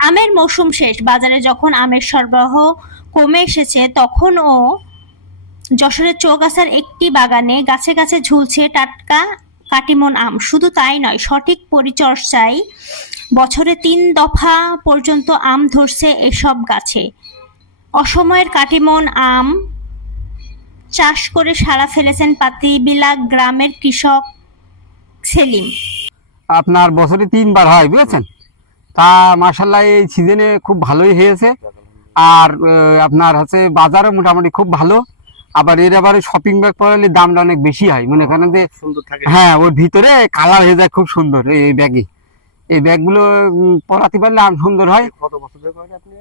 আমের মৌসুম শেষ, বাজারে যখন আমের সরবরাহ কমে এসেছে তখনও যশোরের চৌগাছার একটি বাগানে গাছে গাছে ঝুলছে টাটকা কাটিমন আম। শুধু তাই নয়, সঠিক পরিচর্যায় বছরে ৩ দফা পর্যন্ত আম ধরছে এসব গাছে। অসময়ের কাটিমন আম চাষ করে সাড়া ফেলেছেন পাতিবিলা গ্রামের কৃষক সেলিম। আপনার বছরে 3 বার হয়, বুঝেছেন? তা মাশাল্লাহ এই সিজনে খুব ভালোই হয়েছে। আর আপনার হচ্ছে বাজারে মোটামুটি খুব ভালো। আবার এর আবার শপিং ব্যাগ পরালে দামটা অনেক বেশি হয়, মনে করেন যে সুন্দর থাকে। হ্যাঁ, ওর ভিতরে কালার হয়ে যায় খুব সুন্দর। এই ব্যাগে, এই ব্যাগগুলো পরাতে পারলে আম সুন্দর হয়। কত বছর ধরে করেন আপনি?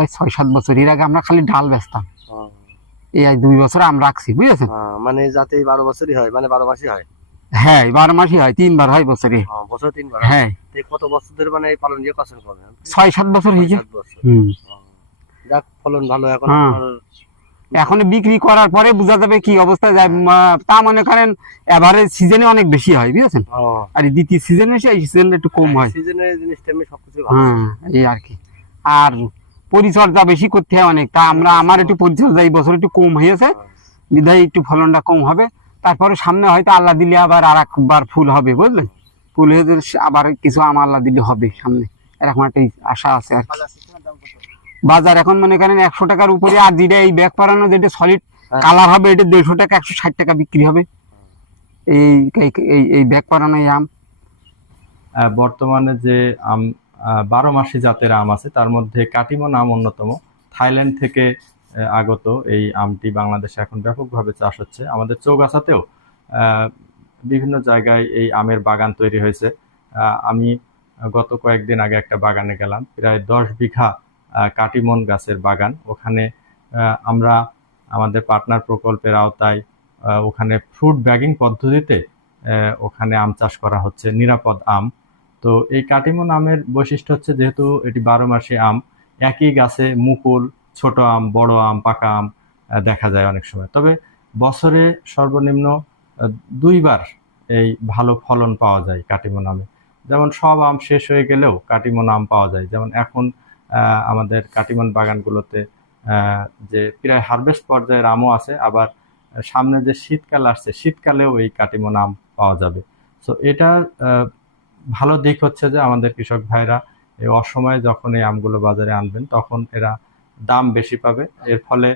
এই 6-7 বছর। এর আগে আমরা খালি ডাল বেচতাম। ও, এই 2 বছর আম রাখছি, বুঝেছেন? মানে যাতে 12 বছরই হয়, মানে 12 মাসই হয়। হ্যাঁ, 12 মাসই হয়, 3 বার হয় বছরে। বছরে 3 বার। হ্যাঁ, কত বছর ধরে মানে এই পালন দিয়ে কাজ করেন? 6-7 বছর হয়েছে। 7 বছর। হুম। যাক, ফলন ভালো এখন। হ্যাঁ। এখন বিক্রি করার পরে বোঝা যাবে কি অবস্থায় যায়। তা মনে করেন এভারেজ সিজনে অনেক বেশি হয়, বুঝেছেন? আর দ্বিতীয় সিজনে এই সিজনে একটু কম হয়। সিজনের জিনিসটা এমনি সবকিছু ভালো। হ্যাঁ, এই আর কি। আর পরিচর্যা বেশি করতে হয় অনেক। তা আমার একটু পরিচর্যা এই বছর একটু কম হয়েছে, বিধায় একটু ফলনটা কম হবে। তারপরে সামনে হয়তো আল্লাহ দিলে আবার আর একবার ফুল হবে, বুঝলেন? ফুল হয়ে আবার কিছু আম আল্লাহ দিলে হবে সামনে, এরকম একটা আশা আছে আর কি। বাজার এখন মনে করেন 100 টাকার উপরে। আর যেটা এই ব্যাগ পরানো, যেটা সলিড কালার হবে, এটা 150 টাকা 160 টাকা বিক্রি হবে। এই এই ব্যাগ পরানো এই আম। বর্তমানে যে আম 12 মাসি জাতের আম আছে, তার মধ্যে কাটিমন আম অন্যতম। থাইল্যান্ড থেকে আগত এই আমটি বাংলাদেশে এখন ব্যাপকভাবে চাষ হচ্ছে। আমাদের চৌগাছাতেও বিভিন্ন জায়গায় এই আমের বাগান তৈরি হয়েছে। আমি গত কয়েকদিন আগে একটা বাগানে গেলাম, প্রায় 10 বিঘা কাটিমন গাছের বাগান। ওখানে আমরা আমাদের পার্টনার প্রকল্পের আওতায় ওখানে ফ্রুট ব্যাগিং পদ্ধতিতে ওখানে আম চাষ করা হচ্ছে, নিরাপদ আম। তো এই কাটিমন আমের বৈশিষ্ট্য হচ্ছে, যেহেতু এটি 12 মাসি আম, একই গাছে মুকুল, ছোট আম, বড় আম, পাকা আম দেখা যায় অনেক সময়। তবে বছরে সর্বনিম্ন 2 বার এই ভালো ফলন পাওয়া যায় কাটিমন আমে। যেমন সব আম শেষ হয়ে গেলেও কাটিমন আম পাওয়া যায়। যেমন এখন আমাদের কাটিমন বাগানগুলোতে যে প্রায় হারভেস্ট পর্যায়ের আমও আছে, আবার সামনে যে শীতকাল আসছে, শীতকালেও এই কাটিমন আম পাওয়া যাবে। তো এটার ভালো দিক হচ্ছে যে আমাদের কৃষক ভাইরা এই অসময়ে যখন এই আমগুলো বাজারে আনবেন, তখন এরা দাম বেশি পাবে। এর ফলে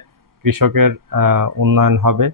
কৃষকের উন্নয়ন হবে।